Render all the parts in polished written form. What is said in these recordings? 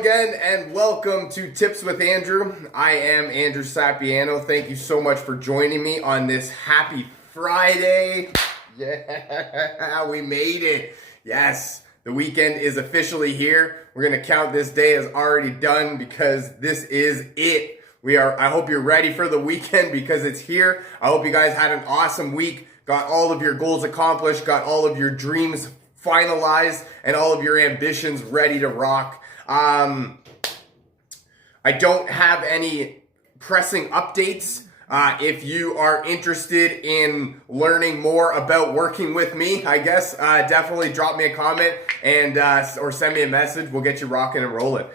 again, and welcome to Tips with Andrew. I am Andrew Sapiano. Thank you so much for joining me on this happy Friday. Yeah, we made it. Yes, the weekend is officially here. We're going to count this day as already done because this is it. I hope you're ready for the weekend because it's here. I hope you guys had an awesome week, got all of your goals accomplished, got all of your dreams finalized, and all of your ambitions ready to rock. I don't have any pressing updates. If you are interested in learning more about working with me, I guess, definitely drop me a comment and or send me a message. We'll get you rocking and rolling.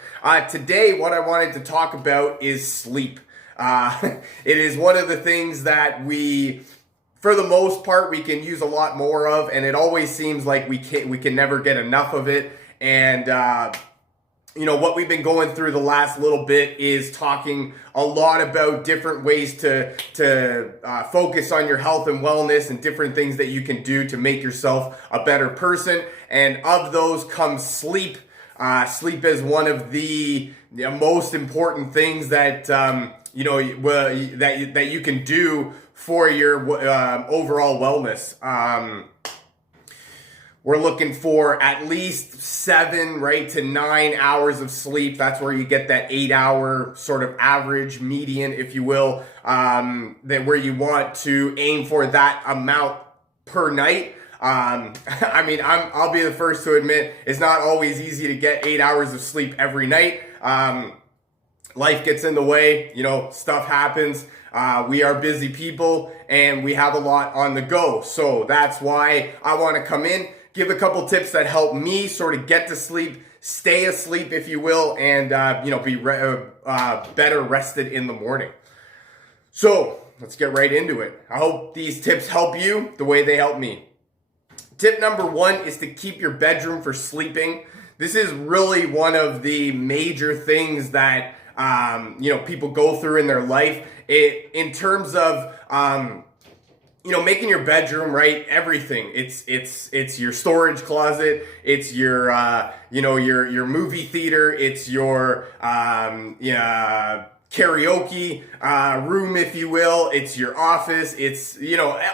Today, what I wanted to talk about is sleep. It is one of the things that for the most part, we can use a lot more of, and it always seems like we can never get enough of it. And what we've been going through the last little bit is talking a lot about different ways to focus on your health and wellness and different things that you can do to make yourself a better person. And of those comes sleep. Sleep is one of the most important things that that you can do for your overall wellness. We're looking for at least 7 to 9 hours of sleep. That's where you get that 8-hour sort of average median, if you will, where you want to aim for that amount per night. I'll be the first to admit it's not always easy to get 8 hours of sleep every night. Life gets in the way, stuff happens. We are busy people and we have a lot on the go. So that's why I want to come in, give a couple tips that help me sort of get to sleep, stay asleep, if you will, and, be better rested in the morning. So let's get right into it. I hope these tips help you the way they help me. Tip number 1 is to keep your bedroom for sleeping. This is really one of the major things that people go through in their life. In terms of making your bedroom, everything. It's your storage closet. It's your your movie theater. It's your karaoke room, if you will. It's your office. It's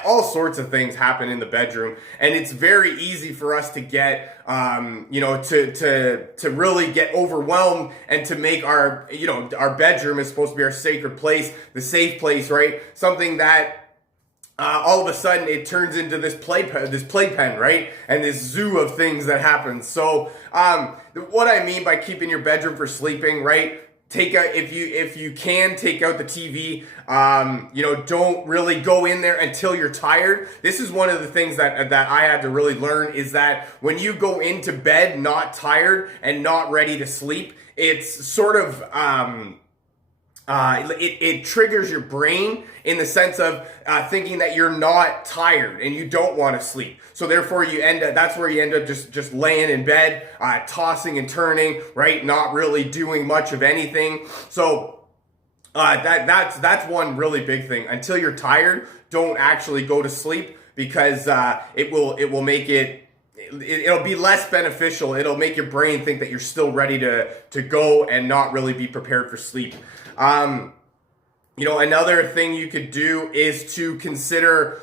all sorts of things happen in the bedroom, and it's very easy for us to get to really get overwhelmed and to make our our bedroom is supposed to be our sacred place, the safe place, right? Something that all of a sudden it turns into this playpen, right? And this zoo of things that happen. So what I mean by keeping your bedroom for sleeping, right? If you can take out the TV, don't really go in there until you're tired. This is one of the things that I had to really learn, is that when you go into bed not tired and not ready to sleep, it's sort of it triggers your brain in the sense of thinking that you're not tired and you don't want to sleep. So therefore that's where you end up just laying in bed, tossing and turning, right? Not really doing much of anything. So that's one really big thing. Until you're tired, don't actually go to sleep, because it will make it'll be less beneficial. It'll make your brain think that you're still ready to go and not really be prepared for sleep. Another thing you could do is to consider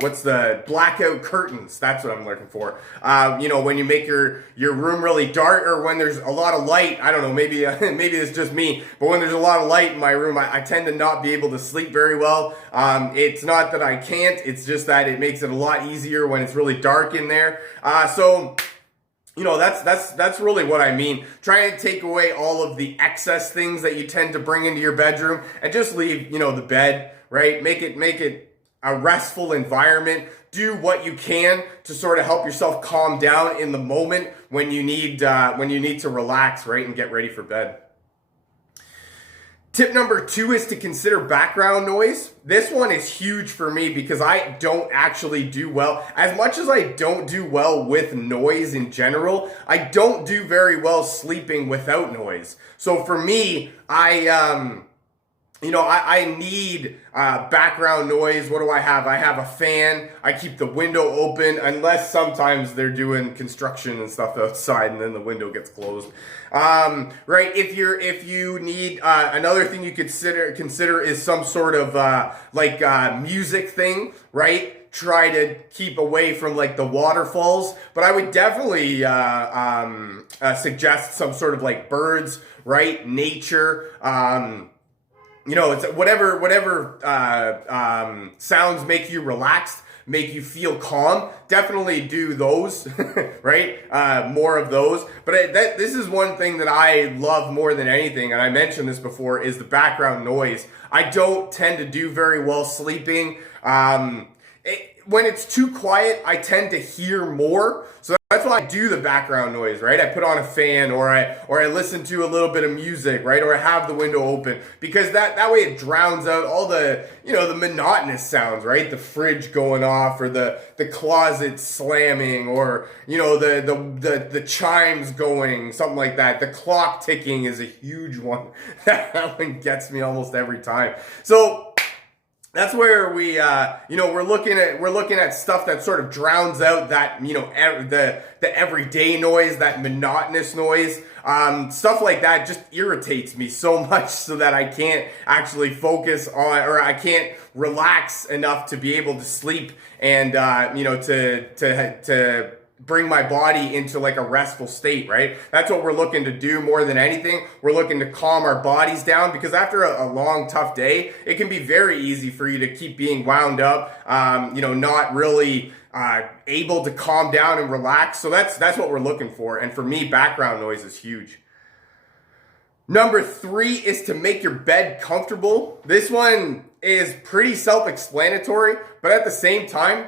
what's the blackout curtains. That's what I'm looking for. When you make your room really dark, or when there's a lot of light. I don't know, maybe it's just me, but when there's a lot of light in my room, I tend to not be able to sleep very well. It's not that I can't, it's just that it makes it a lot easier when it's really dark in there. That's really what I mean. Try and take away all of the excess things that you tend to bring into your bedroom, and just leave, the bed, right? Make it a restful environment. Do what you can to sort of help yourself calm down in the moment when you need to relax, right, and get ready for bed. Tip number 2 is to consider background noise. This one is huge for me because I don't actually do well. As much as I don't do well with noise in general, I don't do very well sleeping without noise. So for me, I I need background noise. What do I have? I have a fan. I keep the window open unless sometimes they're doing construction and stuff outside, and then the window gets closed. Right? If you need another thing you consider is some sort of music thing, right? Try to keep away from like the waterfalls, but I would definitely suggest some sort of like birds, right? Nature. It's whatever sounds make you relaxed, make you feel calm. Definitely do those, right? More of those. But this is one thing that I love more than anything, and I mentioned this before, is the background noise. I don't tend to do very well sleeping. When it's too quiet, I tend to hear more. So that's why I do the background noise, right? I put on a fan, or I listen to a little bit of music, right? Or I have the window open, because that way it drowns out all the, the monotonous sounds, right? The fridge going off, or the closet slamming, or, the chimes going, something like that. The clock ticking is a huge one. That one gets me almost every time. So that's where we're looking at stuff that sort of drowns out that, the everyday noise, that monotonous noise. Stuff like that just irritates me so much, so that I can't actually focus on, or I can't relax enough to be able to sleep and, to bring my body into like a restful state, right? That's what we're looking to do more than anything. We're looking to calm our bodies down, because after a long, tough day, it can be very easy for you to keep being wound up, not really able to calm down and relax. So that's what we're looking for. And for me, background noise is huge. Number 3 is to make your bed comfortable. This one is pretty self-explanatory, but at the same time,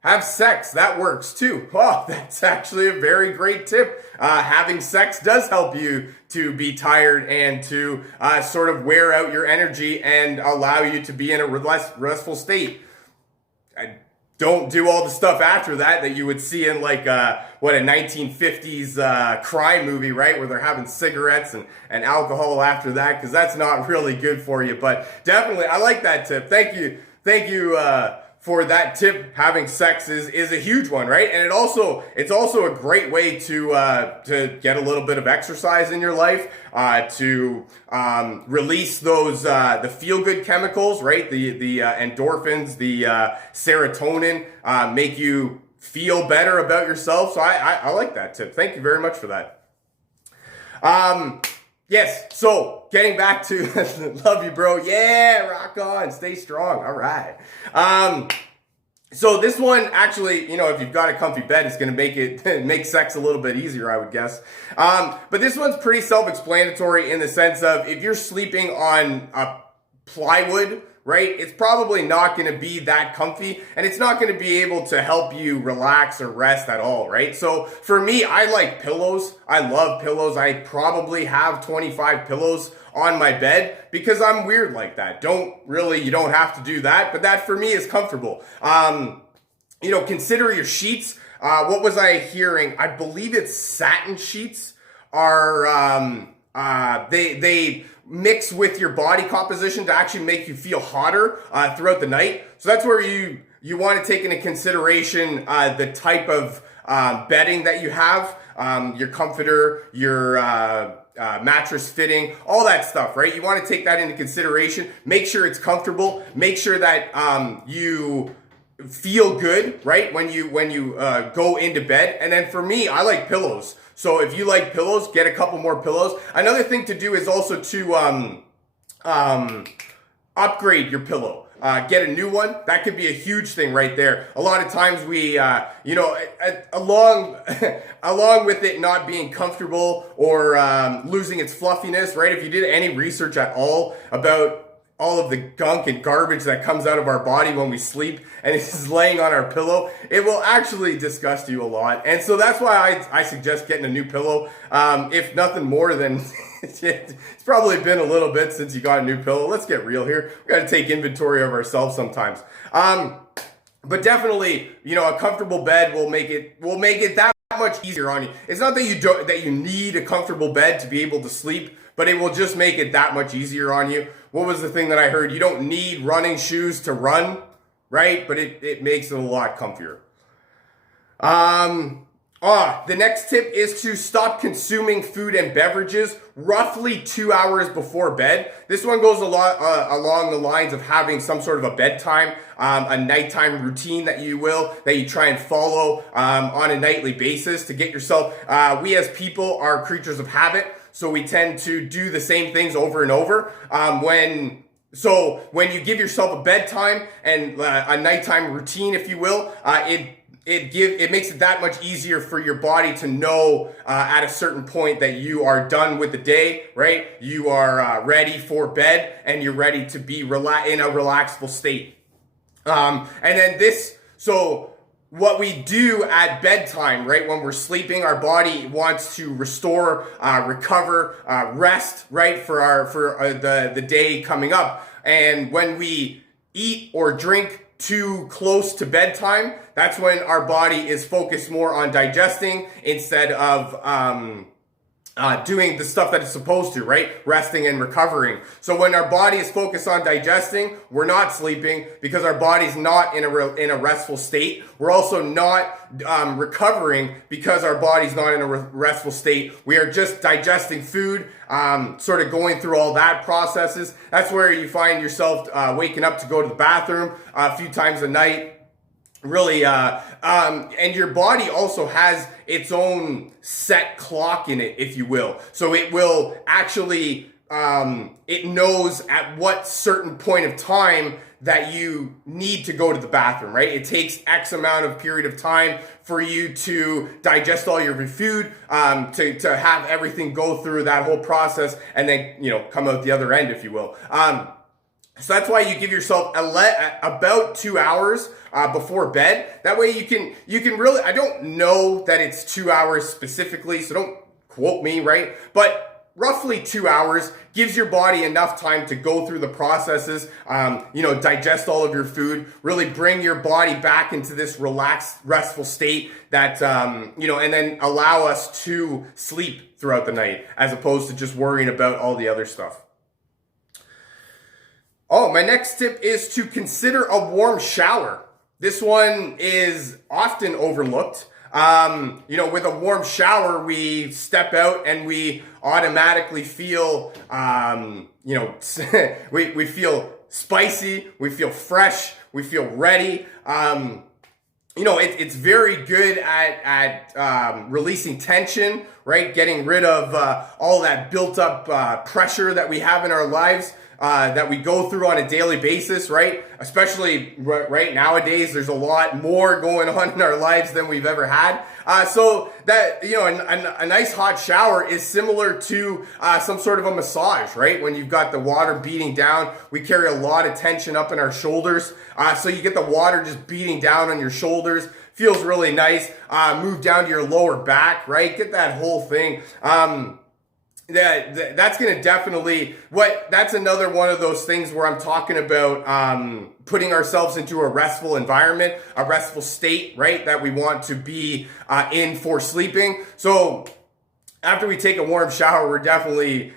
have sex. That works too. Oh, that's actually a very great tip. Having sex does help you to be tired and to sort of wear out your energy and allow you to be in a restful state. Don't do all the stuff after that you would see in like a 1950s crime movie, right? Where they're having cigarettes and alcohol after that, because that's not really good for you. But definitely, I like that tip. Thank you for that tip. Having sex is a huge one, right? And it's also a great way to get a little bit of exercise in your life, to release those the feel-good chemicals, right? The endorphins, the serotonin, make you feel better about yourself. So I like that tip. Thank you very much for that. Yes, so getting back to love you, bro. Yeah, rock on, stay strong. All right. So this one actually, if you've got a comfy bed, it's going to make sex a little bit easier, I would guess. But this one's pretty self-explanatory in the sense of, if you're sleeping on plywood, right, it's probably not going to be that comfy, and it's not going to be able to help you relax or rest at all, right? So for me, I like pillows. I love pillows. I probably have 25 pillows on my bed, because I'm weird like that. You don't have to do that, but that for me is comfortable. Consider your sheets. What was I hearing? I believe it's satin sheets are, they mix with your body composition to actually make you feel hotter throughout the night. So that's where you want to take into consideration the type of bedding that you have, your comforter, your mattress fitting, all that stuff, right? You want to take that into consideration. Make sure it's comfortable. Make sure that you feel good, right, when you go into bed. And then for me, I like pillows. So if you like pillows, get a couple more pillows. Another thing to do is also to upgrade your pillow. Get a new one. That could be a huge thing right there. A lot of times we, along with it not being comfortable or losing its fluffiness, right? If you did any research at all about all of the gunk and garbage that comes out of our body when we sleep and it's laying on our pillow, it will actually disgust you a lot. And so that's why I suggest getting a new pillow. If nothing more than it's probably been a little bit since you got a new pillow. Let's get real here. We got to take inventory of ourselves sometimes. But definitely, a comfortable bed will make it that much easier on you. It's not that you need a comfortable bed to be able to sleep, but it will just make it that much easier on you. what was the thing that I heard? You don't need running shoes to run, right? But it makes it a lot comfier. The next tip is to stop consuming food and beverages roughly 2 hours before bed. This one goes a lot along the lines of having some sort of a bedtime, a nighttime routine that you try and follow on a nightly basis to get yourself. We as people are creatures of habit, so we tend to do the same things over and over. So when you give yourself a bedtime and a nighttime routine, if you will, it makes it that much easier for your body to know at a certain point that you are done with the day, right? You are ready for bed and you're ready to be in a relaxful state. So what we do at bedtime, right, when we're sleeping, our body wants to restore, recover, rest, right, for the day coming up. And when we eat or drink too close to bedtime, that's when our body is focused more on digesting instead of doing the stuff that it's supposed to, right? Resting and recovering. So when our body is focused on digesting, we're not sleeping because our body's not in a restful state. We're also not recovering because our body's not in a restful state. We are just digesting food, sort of going through all that processes. That's where you find yourself waking up to go to the bathroom a few times a night. Really, and your body also has its own set clock in it, if you will. So it will actually, it knows at what certain point of time that you need to go to the bathroom, right? It takes X amount of period of time for you to digest all your food, to have everything go through that whole process and then, come out the other end, if you will. So that's why you give yourself about 2 hours before bed. That way you can really, I don't know that it's 2 hours specifically, so don't quote me, right? But roughly 2 hours gives your body enough time to go through the processes, digest all of your food, really bring your body back into this relaxed, restful state that, and then allow us to sleep throughout the night as opposed to just worrying about all the other stuff. Oh, my next tip is to consider a warm shower. This one is often overlooked. With a warm shower, we step out and we automatically feel, we feel spicy, we feel fresh, we feel ready. It's very good at releasing tension, right? Getting rid of all that built up pressure that we have in our lives. That we go through on a daily basis, right? Especially right nowadays, there's a lot more going on in our lives than we've ever had. So that, a nice hot shower is similar to some sort of a massage, right? When you've got the water beating down, we carry a lot of tension up in our shoulders. So you get the water just beating down on your shoulders. Feels really nice. Move down to your lower back, right? Get that whole thing. That's going to definitely, that's another one of those things where I'm talking about putting ourselves into a restful environment, a restful state, right, that we want to be in for sleeping. So after we take a warm shower, we're definitely,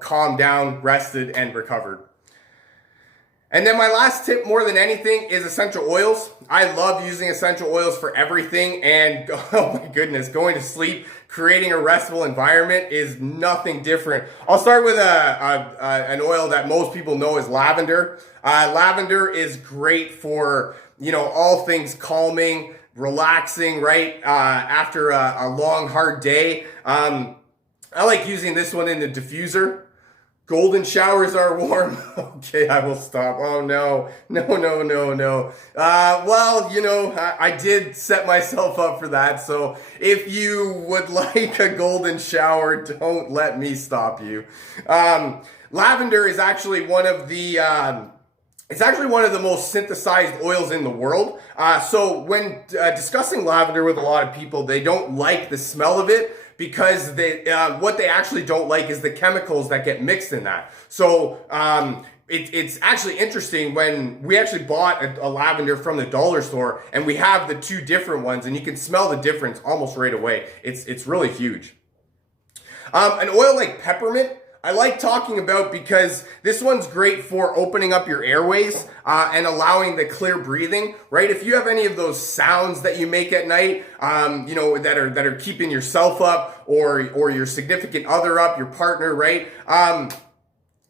calmed down, rested, and recovered. And then my last tip, more than anything, is essential oils. I love using essential oils for everything, and oh my goodness, going to sleep, creating a restful environment is nothing different. I'll start with an oil that most people know is lavender. Lavender is great for, all things calming, relaxing, right? After a long, hard day. I like using this one in the diffuser. Golden showers are warm. Okay, I will stop. Oh, no. I did set myself up for that. So if you would like a golden shower, don't let me stop you. Lavender is actually one of the... It's actually one of the most synthesized oils in the world. So when discussing lavender with a lot of people, they don't like the smell of it, because what they actually don't like is the chemicals that get mixed in that. So it's actually interesting when we actually bought a lavender from the dollar store, and we have the two different ones, and you can smell the difference almost right away. It's really huge. An oil like peppermint I like talking about because this one's great for opening up your airways and allowing the clear breathing, right? If you have any of those sounds that you make at night, that are keeping yourself up or your significant other up, your partner, right?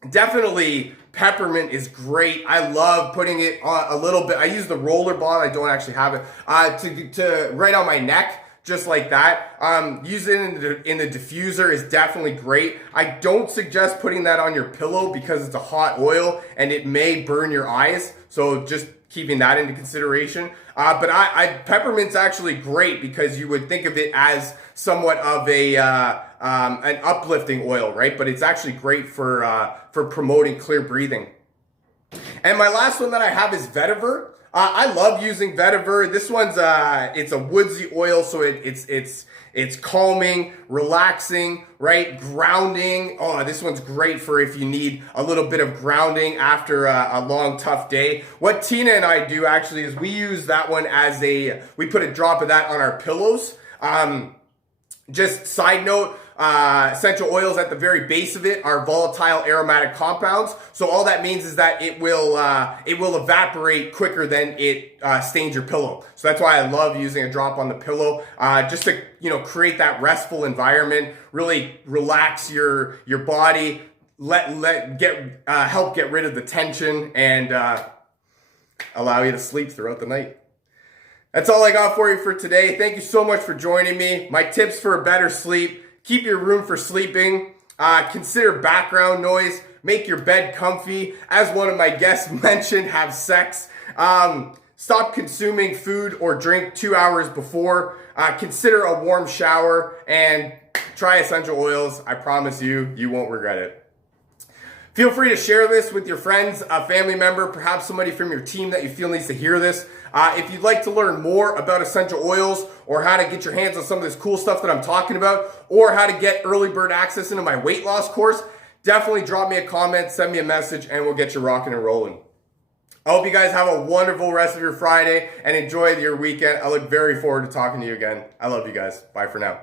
Definitely peppermint is great. I love putting it on a little bit. I use the roller ball. I don't actually have it to right on my neck. Just like that. Using it in the diffuser is definitely great. I don't suggest putting that on your pillow because it's a hot oil and it may burn your eyes. So just keeping that into consideration. But peppermint's actually great because you would think of it as somewhat of an uplifting oil, right? But it's actually great for promoting clear breathing. And my last one that I have is vetiver. I love using vetiver. This one's it's a woodsy oil, so it's calming, relaxing, right? Grounding. Oh, this one's great for if you need a little bit of grounding after a long, tough day. What Tina and I do actually is we use that one as we put a drop of that on our pillows. Just side note, essential oils at the very base of it are volatile aromatic compounds. So all that means is that it will evaporate quicker than it stains your pillow. So that's why I love using a drop on the pillow, just to create that restful environment, really relax your body, help get rid of the tension, and allow you to sleep throughout the night. That's all I got for you for today. Thank you so much for joining me. My tips for a better sleep: keep your room for sleeping. Consider background noise. Make your bed comfy. As one of my guests mentioned, have sex. Stop consuming food or drink 2 hours before. Consider a warm shower and try essential oils. I promise you, you won't regret it. Feel free to share this with your friends, a family member, perhaps somebody from your team that you feel needs to hear this. If you'd like to learn more about essential oils or how to get your hands on some of this cool stuff that I'm talking about, or how to get early bird access into my weight loss course, definitely drop me a comment, send me a message, and we'll get you rocking and rolling. I hope you guys have a wonderful rest of your Friday and enjoy your weekend. I look very forward to talking to you again. I love you guys. Bye for now.